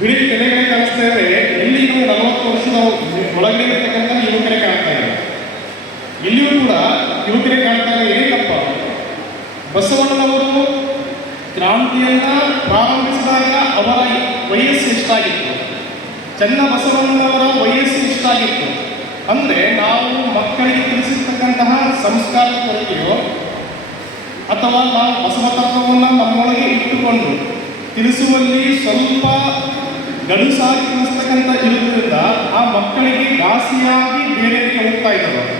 ಬಿಳಿ ಕೆಳಗಡೆ ಕಾಣಿಸ್ತೇವೆ, ಎಲ್ಲಿ 40 ವರ್ಷದ ಒಳಗಡೆ ಇರ್ತಕ್ಕಂಥ ಯುವಕರೇ ಕಾಣ್ತಾ ಇದೆ. ಇಲ್ಲಿಯೂ ಕೂಡ ಯುವಕರೇ ಕಾಣ್ತಾ ಇದೆ. ಏನಪ್ಪ, ಬಸವಣ್ಣನವರು ಕ್ರಾಂತಿಯನ್ನ ಪ್ರಾರಂಭಿಸಿದಾಗ ಅವರ ವಯಸ್ಸು ಎಷ್ಟಾಗಿತ್ತು? ಚನ್ನ ಬಸವಣ್ಣನವರ ವಯಸ್ಸು ಎಷ್ಟಾಗಿತ್ತು ಅಂದರೆ, ನಾವು ಮಕ್ಕಳಿಗೆ ತಿಳಿಸಿರ್ತಕ್ಕಂತಹ ಸಂಸ್ಕಾರದ ಕೊರತೆಯೋ ಅಥವಾ ನಾವು ಬಸವ ತತ್ವವನ್ನು ನಮ್ಮೊಳಗೆ ಇಟ್ಟುಕೊಂಡು ತಿಳಿಸುವಲ್ಲಿ ಸ್ವಲ್ಪ ಗಡುಸಾಗಿ ತಿಳಿಸ್ತಕ್ಕಂಥ ಇರುವುದರಿಂದ ಆ ಮಕ್ಕಳಿಗೆ ಘಾಸಿಯಾಗಿ ಬೇರೆಯವರಿಗೆ ಹೋಗ್ತಾ ಇದ್ದಾರೆ.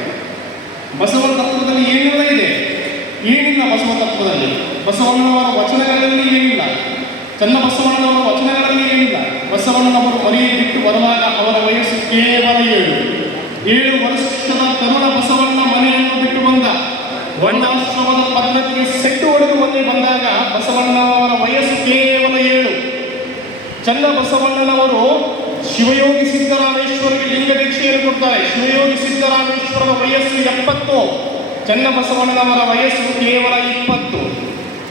ಬಸವ ತತ್ವದಲ್ಲಿ ಏನೆಲ್ಲ ಇದೆ? ಏನಿಲ್ಲ ಬಸವ ತತ್ವದಲ್ಲಿ. ಬಸವಣ್ಣನವರ ವಚನಗಳಲ್ಲಿ ಏನಿಲ್ಲ, ಚನ್ನ ಬಸವಣ್ಣನವರ ವಚನಗಳಲ್ಲಿ ಏನಿಲ್ಲ. ಬಸವಣ್ಣನವರು ಮನೆயை ಬಿಟ್ಟು ಬರುವಾಗ ಅವರ ವಯಸ್ಸು ಕೇವಲ 7 ವರ್ಷದ ತರುಣ ಬಸವಣ್ಣ ಮನೆಯನ್ನು ಬಿಟ್ಟು ಬಂದ. ವರ್ಣಾಶ್ರಮದ ಪದ್ಧತಿಗೆ ಸೆಟ್ಟು ಹೊಡೆದು ಮನೆ ಬಂದಾಗ ಬಸವಣ್ಣನವರ ವಯಸ್ಸು ಕೇವಲ 7. ಚನ್ನ ಬಸವಣ್ಣನವರು ಶಿವಯೋಗಿ ಸಿದ್ದರಾಮೇಶ್ವರಿಗೆ ಲಿಂಗ ದೀಕ್ಷೆಯನ್ನು ಕೊಡ್ತಾರೆ. ಶಿವಯೋಗಿ ಸಿದ್ದರಾಮೇಶ್ವರರ ವಯಸ್ಸು 70, ಚನ್ನ ಬಸವಣ್ಣನವರ ವಯಸ್ಸು ಕೇವಲ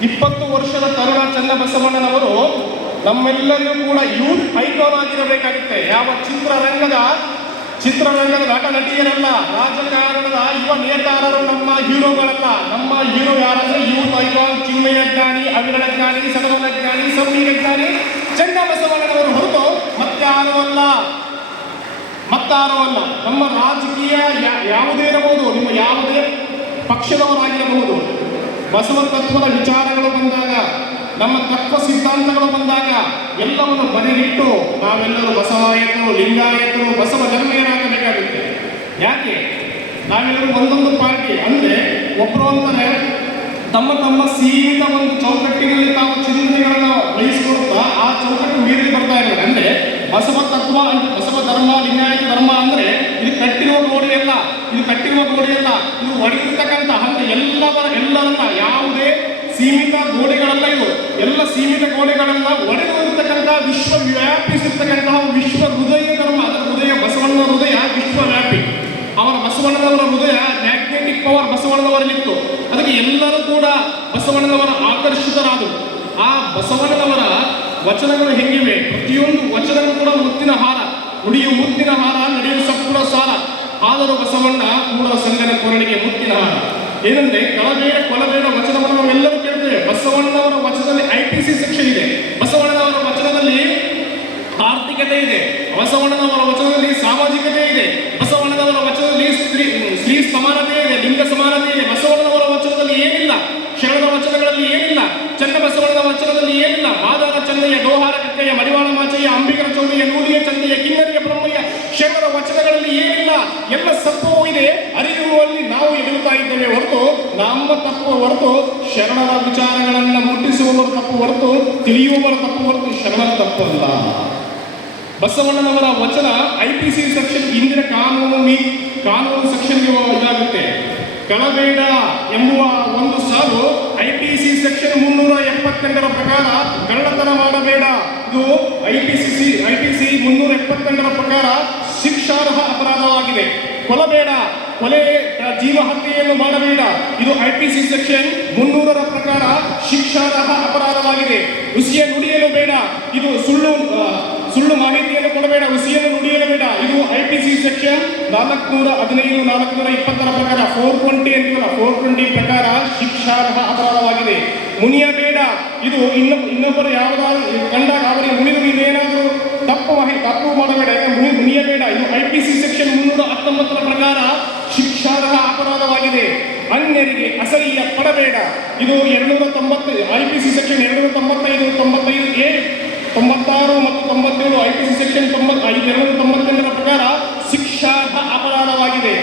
20 ವರ್ಷದ ತರುಣ ಚನ್ನ ಬಸವಣ್ಣನವರು ನಮ್ಮೆಲ್ಲರಿಗೂ ಕೂಡ ಯೂತ್ ಐಕಾನ್ ಆಗಿರಬೇಕಾಗುತ್ತೆ. ಯಾವ ಚಿತ್ರರಂಗದ ನಟ ನಟಿಯರಲ್ಲ, ರಾಜಕಾರಣದ ಯುವ ನೇತಾರರು ನಮ್ಮ ಹೀರೋಗಳಲ್ಲ. ನಮ್ಮ ಹೀರೋ ಯಾರಂದ್ರೆ ಯೂತ್ ಐಕಾನ್, ಚಿನ್ಮಯ ಜ್ಞಾನಿ, ಅವಿರಳ ಜ್ಞಾನಿ, ಸದವನ ಜ್ಞಾನಿ, ಸಂವೀರ ಜ್ಞಾನಿ ಚನ್ನ ಬಸವಣ್ಣನವರು ಹೊರತು ಮತ್ತಾರೂ ಅಲ್ಲ. ನಮ್ಮ ರಾಜಕೀಯ ಯಾವುದೇ ಇರಬಹುದು, ನಿಮ್ಮ ಯಾವುದೇ ಪಕ್ಷದವರಾಗಿರಬಹುದು, ಬಸವ ತತ್ವದ ವಿಚಾರಗಳು ಬಂದಾಗ, ನಮ್ಮ ತತ್ವ ಸಿದ್ಧಾಂತಗಳು ಬಂದಾಗ ಎಲ್ಲವನ್ನು ಬದಿಗಿಟ್ಟು ನಾವೆಲ್ಲರೂ ಬಸವಾಯತರು, ಲಿಂಗಾಯತರು, ಬಸವ ಧರ್ಮೀಯರಾಗಬೇಕಾಗುತ್ತೆ. ಯಾಕೆ? ನಾವೆಲ್ಲರೂ ಒಂದೊಂದು ಪಾರ್ಟಿ ಅಂದರೆ ಒಬ್ಬರು ಅಂತಾರೆ ತಮ್ಮ ಸೀಮಿತ ಒಂದು ಚೌಕಟ್ಟಿನಲ್ಲಿ ತಾವು ಚಿಂತನೆಗಳನ್ನು ವಹಿಸಿಕೊಡ್ತಾ ಆ ಚೌಕಟ್ಟು ಮೀರಿ ಬರ್ತಾ ಇರೋದು. ಅಂದರೆ ಬಸವ ತತ್ವ, ಬಸವ ಧರ್ಮ, ಲಿಂಗಾಯತ ಧರ್ಮ ಅಂದರೆ ಇದು ಕಟ್ಟಿರುವ ಗೋಡೆಯಲ್ಲ, ಇದು ಒಡೆದಿರ್ತಕ್ಕಂಥ ಅಂದರೆ ಎಲ್ಲರನ್ನ ಯಾವುದೇ ಸೀಮಿತ ಗೋಡೆಗಳಲ್ಲ, ಇದು ಎಲ್ಲ ಸೀಮಿತ ಗೋಡೆಗಳನ್ನ ಒಡೆದಿರ್ತಕ್ಕಂಥ ವಿಶ್ವ ವ್ಯಾಪಿಸಿರ್ತಕ್ಕಂತಹ ವಿಶ್ವ ಹೃದಯ ಧರ್ಮ. ಅದರ ಹೃದಯ ಬಸವಣ್ಣನ ಹೃದಯ ವಿಶ್ವವ್ಯಾಪಿ. ಅವರ ಬಸವಣ್ಣನವರ ಹೃದಯ ಮ್ಯಾಗ್ನೆಟಿಕ್ ಪವರ್ ಬಸವಣ್ಣನವರಲ್ಲಿತ್ತು. ಅದಕ್ಕೆ ಎಲ್ಲರೂ ಕೂಡ ಬಸವಣ್ಣನವರ ಆಕರ್ಷಿತರಾದರು. ಆ ಬಸವಣ್ಣನವರ ವಚನಗಳು ಹೆಂಗಿವೆ? ಪ್ರತಿಯೊಂದು ವಚನಗಳು ಕೂಡ ಮುತ್ತಿನ ಹಾರ. ನುಡಿಯು ಮುತ್ತಿನ ಹಾರ, ನಡೆಯುವ ಸಪೂರ ಸಾರ. ಆದರೂ ಬಸವಣ್ಣ ಕೂಡ ಸಂಗನ ಕೊರಳಿಗೆ ಮುತ್ತಿನ ಹಾರ. ಏನಂದ್ರೆ ಕಳಬೇಡ ಕೊಲಬೇಡ ವಚನವನ್ನು ನಾವೆಲ್ಲರೂ ಕೇಳ್ತೇವೆ. ಬಸವಣ್ಣನವರ ವಚನದಲ್ಲಿ IPC ಸೆಕ್ಷನ್ ಇದೆ. ಬಸವಣ್ಣನವರ ವಚನದಲ್ಲಿ ಆರ್ಥಿಕತೆ ಇದೆ. ಬಸವಣ್ಣನವರ ವಚನದಲ್ಲಿ ಸಾಮಾಜಿಕತೆ ಇದೆ. ಬಸವಣ್ಣನವರ ವಚನದಲ್ಲಿ ಸ್ತ್ರೀ ಸಮಾನತೆ ಇದೆ, ಲಿಂಗ ಸಮಾನತೆ ಇದೆ. ಬಸವಣ್ಣನವರ ವಚನದಲ್ಲಿ ಏನಿಲ್ಲ? ಶರಣರ ವಚನಗಳಲ್ಲಿ ಏನಿಲ್ಲ? ಚನ್ನ ಬಸವಣ್ಣನ ವಚನದಲ್ಲಿ ಏನಿಲ್ಲ? ಮಾದಾರ ಚನ್ನಯ್ಯ, ಡೋಹಾರ ಕಕ್ಕಯ್ಯ, ಮಡಿವಾಳ ಮಾಚಯ್ಯ, ಅಂಬಿಗರ ಚೌಡಯ್ಯ, ನೂಲಿಯ ಚಂದಯ್ಯ, ಕಿನ್ನರಿಯ ಬ್ರಹ್ಮಯ್ಯ ಶರಣರ ವಚನಗಳಲ್ಲಿ ಏನಿಲ್ಲ? ಎಲ್ಲ ಸತ್ವವೂ ಇದೆ. ಅರಿಯುವಲ್ಲಿ ನಾವು ಎದುರುತ್ತಾ ಇದ್ದೇವೆ ಹೊರತು ನಮ್ಮ ತಪ್ಪು ಹೊರತು ಶರಣರ ವಿಚಾರಗಳನ್ನು ಮುಟ್ಟಿಸುವವರ ತಪ್ಪು ಹೊರತು ತಿಳಿಯುವವರ ತಪ್ಪು ಹೊರತು ಶರಣರ ತಪ್ಪಲ್ಲ. ಬಸವಣ್ಣನವರ ವಚನ IPC ಸೆಕ್ಷನ್ ಇಂದಿನ ಕಾನೂನು ಸೆಕ್ಷನ್ಗೆ ಇದಾಗುತ್ತೆ. ಕಳಬೇಡ ಎಂಬುವ ಒಂದು ಸಾಲು IPC ಸೆಕ್ಷನ್ 378ರ ಪ್ರಕಾರ ಕಳ್ಳತನ ಮಾಡಬೇಡ. ಇದು IPC 378ರ ಪ್ರಕಾರ ಶಿಕ್ಷಾರ್ಹ ಅಪರಾಧವಾಗಿದೆ. ಕೊಲಬೇಡ, ಕೊಲೆ ಜೀವ ಹತ್ಯೆಯನ್ನು ಮಾಡಬೇಡ. ಇದು IPC ಸೆಕ್ಷನ್ 300ರ ಪ್ರಕಾರ ಶಿಕ್ಷಾರ್ಹ ಅಪರಾಧವಾಗಿದೆ. ಹುಸಿಯ ನುಡಿಯಲು ಬೇಡ. ಇದು ಸುಳ್ಳು ಮಾಹಿತಿಯನ್ನು ಕೊಡಬೇಡ. ಹುಸಿಯನ್ನು ನುಡಿಯಲು ಬೇಡ. ಇದು IPC ಸೆಕ್ಷನ್ 415, 420ರ ಪ್ರಕಾರ 420 ಅಂತೀವಲ್ಲ, 420 ಪ್ರಕಾರ ಶಿಕ್ಷಾರ್ಹ ಅಪರಾಧವಾಗಿದೆ. ಮುನಿಯಬೇಡ. ಇದು ಇನ್ನೊಬ್ಬರು ಯಾವುದಾದ್ರು ಕಂಡಾಗ ಅವರಿಗೆ ಮುನಿದು ಇದೇನಾದರೂ ತಪ್ಪು ಮಾಡಬೇಡ, ಮುನಿಯಬೇಡ. ಇದು IPC ಸೆಕ್ಷನ್ 319ರ ಪ್ರಕಾರ ಶಿಕ್ಷಾರ್ಹ ಅಪರಾಧವಾಗಿದೆ. ಅನ್ಯರಿಗೆ ಅಸಹ್ಯ ಪಡಬೇಡ. ಇದು 290 IPC ಸೆಕ್ಷನ್ 295, 95A, 96 ಮತ್ತು 97 IPC ಸೆಕ್ಷನ್ 298ರ ಪ್ರಕಾರ ಶಿಕ್ಷಾರ್ಹ ಅಪರಾಧವಾಗಿದೆ.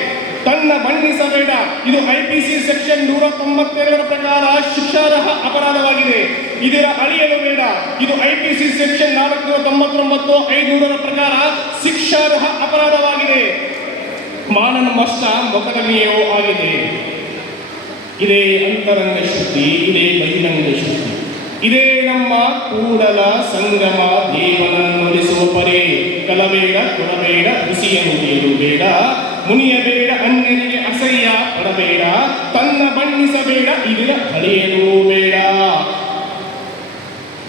ತನ್ನ ಬಣ್ಣಿಸಬೇಡ. ಇದು IPC ಸೆಕ್ಷನ್ 192ರ ಪ್ರಕಾರ ಶಿಕ್ಷಾರ್ಹ ಅಪರಾಧವಾಗಿದೆ. ಇದರ ಅಳಿಯಲು ಬೇಡ. ಇದು IPC ಸೆಕ್ಷನ್ 499, 500ರ ಪ್ರಕಾರ ಶಿಕ್ಷಾರ್ಹ ಅಪರಾಧವಾಗಿದೆ. ಮಾನನ ಮಷ್ಟ ಮೊಕದಮೆಯೂ ಆಗಿದೆ. ಇದೇ ಅಂತರಂಗ ಶುದ್ಧಿ, ಇದೇ ಬಹಿರಂಗ ಶುದ್ಧಿ, ಇದೇ ನಮ್ಮ ಕೂಡಲ ಸಂಗಮ ದೇವನನ್ನುಳಿಸುವ ಪರೇ. ಕಲಬೇಡ, ಕೊಡಬೇಡ, ಹುಸಿಯನ್ನು ನುಡಿಯಲು ಬೇಡ. ಮುನಿಯಬೇಡ, ಅನ್ಯರಿಗೆ ಅಸಹ್ಯ ಪಡಬೇಡ. ತನ್ನ ಬಣ್ಣಿಸಬೇಡ, ಇದರ ಅಳಿಯಲೂ ಬೇಡ.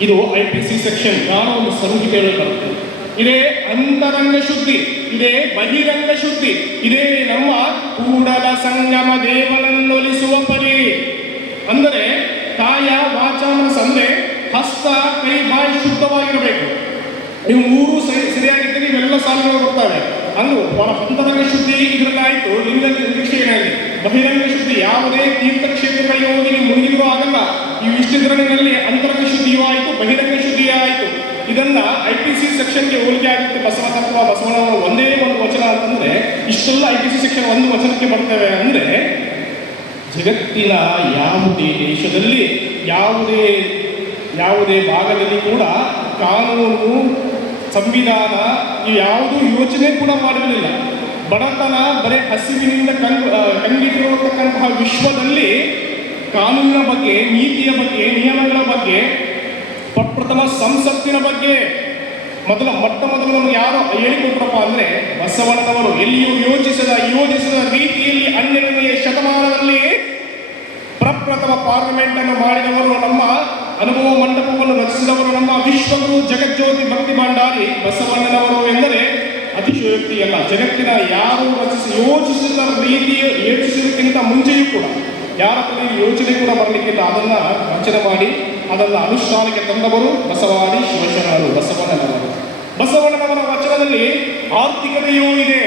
ಇದು IPC ಸೆಕ್ಷನ್ ಕಾನೂನು ಸಂಹಿತೆಯಲ್ಲಿ ಬರುತ್ತೆ. ಇದೇ ಅಂತರಂಗ ಶುದ್ಧಿ, ಇದೇ ಬಹಿರಂಗ ಶುದ್ಧಿ, ಇದೇ ನಮ್ಮ ಕೂಡಲ ಸಂಗಮ ದೇವನನ್ನೊಲಿಸುವ ಪರಿ. ಅಂದರೆ ಕಾಯ ವಾಚ ಮನಸ್ಸು ಅಂದ್ರೆ ಹಸ್ತ ಕೈ ಬಾಯಿ ಶುದ್ಧವಾಗಿರಬೇಕು. ನೀವು ಮೂರು ಸರಿಯಾಗಿದ್ದರೆ ಇವೆಲ್ಲ ಸಾಲುಗಳು ಬರ್ತವೆ. ಅಂದು ಅಂತರಂಗ ಶುದ್ಧಿ ಇದರಲ್ಲಾಯ್ತು. ಲಿಂಗ ನಿರೀಕ್ಷೆಯಲ್ಲಿ ಬಹಿರಂಗ ಶುದ್ಧಿ, ಯಾವುದೇ ತೀರ್ಥಕ್ಷೇತ್ರಗಳಿಗೆ ಹೋಗಿ ನೀವು ಮುಳುಗಿದ್ರೂ ಆಗಲ್ಲ. ಈ ಇಷ್ಟಿದ್ರಲ್ಲಿ ಅಂತರಂಗ ಶುದ್ಧಿಯೂ ಆಯಿತು, ಬಹಿರಂಗ ಶುದ್ಧಿಯೂ ಆಯಿತು. ಇದನ್ನ IPC ಸೆಕ್ಷನ್ಗೆ ಹೋಲಿಕೆ ಆಗುತ್ತೆ. ಬಸವ ತತ್ವ, ಬಸವಣ್ಣವರ ಒಂದೇ ಒಂದು ವಚನ ಅಂತಂದ್ರೆ ಇಷ್ಟೆಲ್ಲ IPC ಸೆಕ್ಷನ್ ಒಂದು ವಚನಕ್ಕೆ ಬರ್ತವೆ. ಅಂದ್ರೆ ಜಗತ್ತಿನ ಯಾವುದೇ ದೇಶದಲ್ಲಿ ಯಾವುದೇ ಭಾಗದಲ್ಲಿ ಕೂಡ ಕಾನೂನು, ಸಂವಿಧಾನ ಇವ್ಯಾವುದೂ ಯೋಚನೆ ಕೂಡ ಮಾಡಿರಲಿಲ್ಲ. ಬಡತನ ಬರೀ ಹಸಿವಿನಿಂದ ಕಂಗಿಟ್ಟಿರತಕ್ಕಂತಹ ವಿಶ್ವದಲ್ಲಿ ಕಾನೂನಿನ ಬಗ್ಗೆ, ನೀತಿಯ ಬಗ್ಗೆ, ನಿಯಮಗಳ ಬಗ್ಗೆ, ಪ್ರಪ್ರಥಮ ಸಂಸತ್ತಿನ ಬಗ್ಗೆ ಮೊಟ್ಟ ಮೊದಲು ಯಾರು ಹೇಳಿಕೊಟ್ರಪ್ಪ ಅಂದ್ರೆ ಬಸವಣ್ಣನವರು. ಎಲ್ಲಿಯೂ ಯೋಚಿಸದ ರೀತಿಯಲ್ಲಿ 12ನೇ ಶತಮಾನದಲ್ಲಿ ಪ್ರಪ್ರಥಮ ಪಾರ್ಲಿಮೆಂಟ್ ಅನ್ನು ಮಾಡಿದವರು, ನಮ್ಮ ಅನುಭವ ಮಂಟಪವನ್ನು ರಚಿಸಿದವರು, ನಮ್ಮ ವಿಶ್ವಗುರು ಜಗಜ್ಯೋತಿ ಭಕ್ತಿ ಭಂಡಾರಿ ಬಸವಣ್ಣನವರು ಎಂದರೆ ಅತಿಶಯೋಕ್ತಿಯಲ್ಲ. ಜಗತ್ತಿನ ಯಾರು ಯೋಚಿಸಿದ ಯೋಚಿಸುವುದಕ್ಕಿಂತ ಮುಂಚೆಯೂ ಕೂಡ ಯಾರ ಯೋಚನೆ ಕೂಡ ಬರಲಿಕ್ಕಿಲ್ಲ, ಅದನ್ನ ರಚನೆ ಮಾಡಿ ಅದನ್ನು ಅನುಷ್ಠಾನಕ್ಕೆ ತಂದವರು ಬಸವಾದಿ ಶಿವಶರಣರು ಬಸವಣ್ಣನವರು. ಬಸವಣ್ಣನವರ ವಚನದಲ್ಲಿ ಆರ್ಥಿಕತೆಯೂ ಇದೆ.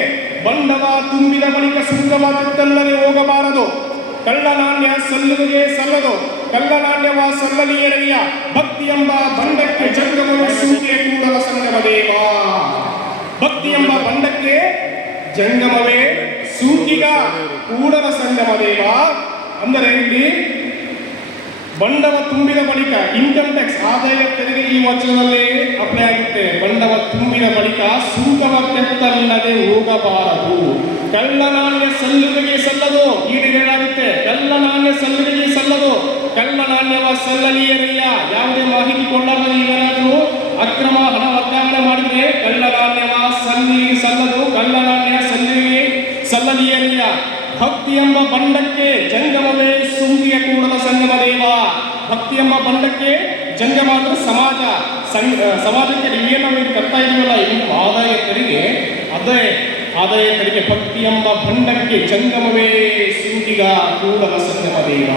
ಬಂಡವ ತುಂಬಿದ ಬಳಿಕ ಸಂಗಮತ್ತಲ್ಲದೆ ಹೋಗಬಾರದು. ಕಳ್ಳ ನಾಣ್ಯ ಸಲ್ಲುವಿಗೆ ಸಲ್ಲದು, ಕಳ್ಳ ನಾಣ್ಯವ ಸಲ್ಲಲಿಯರಯ್ಯ. ಭಕ್ತಿ ಎಂಬ ಬಂಡಕ್ಕೆ ಜಂಗಮವೇ ಸೂರ್ಯ ಕೂಡಲ ಸಂಗಮ ದೇವ. ಭಕ್ತಿ ಎಂಬ ಬಂಡಕ್ಕೆ ಜಂಗಮವೇ ಸೂತಿಗ ಕೂಡಲ ಸಂಗಮ ದೇವ. ಅಂದರೆ ಇಲ್ಲಿ ಬಂಡವ ತುಂಬಿದ ಬಳಿಕ ಇನ್ಕಮ್ ಟ್ಯಾಕ್ಸ್, ಆದಾಯ ತೆರಿಗೆ ಈ ವಚನದಲ್ಲಿ ಅಪ್ಲೈ ಆಗುತ್ತೆ. ಬಂಡವ ತುಂಬಿದ ಬಳಿಕ ಸುಂಕವ ತೆತ್ತಲ್ಲದೆ ಹೋಗಬಾರದು. ಕಳ್ಳ ನಾಣ್ಯ ಸಲ್ಲುವಿಗೆ ಸಲ್ಲದು. ಈಡೇನಾಗುತ್ತೆ? ಕಳ್ಳ ನಾಣ್ಯ ಸಲ್ಲುವಿಗೆ ಸಲ್ಲದು, ಕಳ್ಳ ನಾಣ್ಯವ ಸಲ್ಲಲಿಯರಯ್ಯ. ಯಾವುದೇ ಮಾಹಿತಿ ಕೊಳ್ಳಾರದು. ಈಗೇನಾದರೂ ಅಕ್ರಮ ಹಣ ವರ್ಗಾವಣೆ ಮಾಡಿದ್ರೆ ಕಳ್ಳ ನಾಣ್ಯವ ಸಲ್ಲದು, ಕಳ್ಳ ನಾಣ್ಯ ಸಲ್ಲಲಿಯರಯ್ಯ. ಭಕ್ತಿ ಎಂಬ ಬಂಡಕ್ಕೆ ಜಂಗಮವೇ ಸುಂಗಿಯ ಕೂಡಲ ಸಂಗಮ ದೇವ. ಭಕ್ತಿ ಎಂಬ ಬಂಡಕ್ಕೆ ಜಂಗಮ ಅಂದ್ರೆ ಸಮಾಜ. ಸಮಾಜಕ್ಕೆ ನೀವೇನು ಕರ್ತಾ ಇದೀವಲ್ಲ, ಇನ್ನು ಆದಾಯ ತೆರಿಗೆ, ಆದಾಯ ತೆರಿಗೆ ಭಕ್ತಿ ಎಂಬ ಬಂಡಕ್ಕೆ ಜಂಗಮವೇ ಸುಂಗಿಗ ಕೂಡಲ ಸಂಗಮ ದೇವ.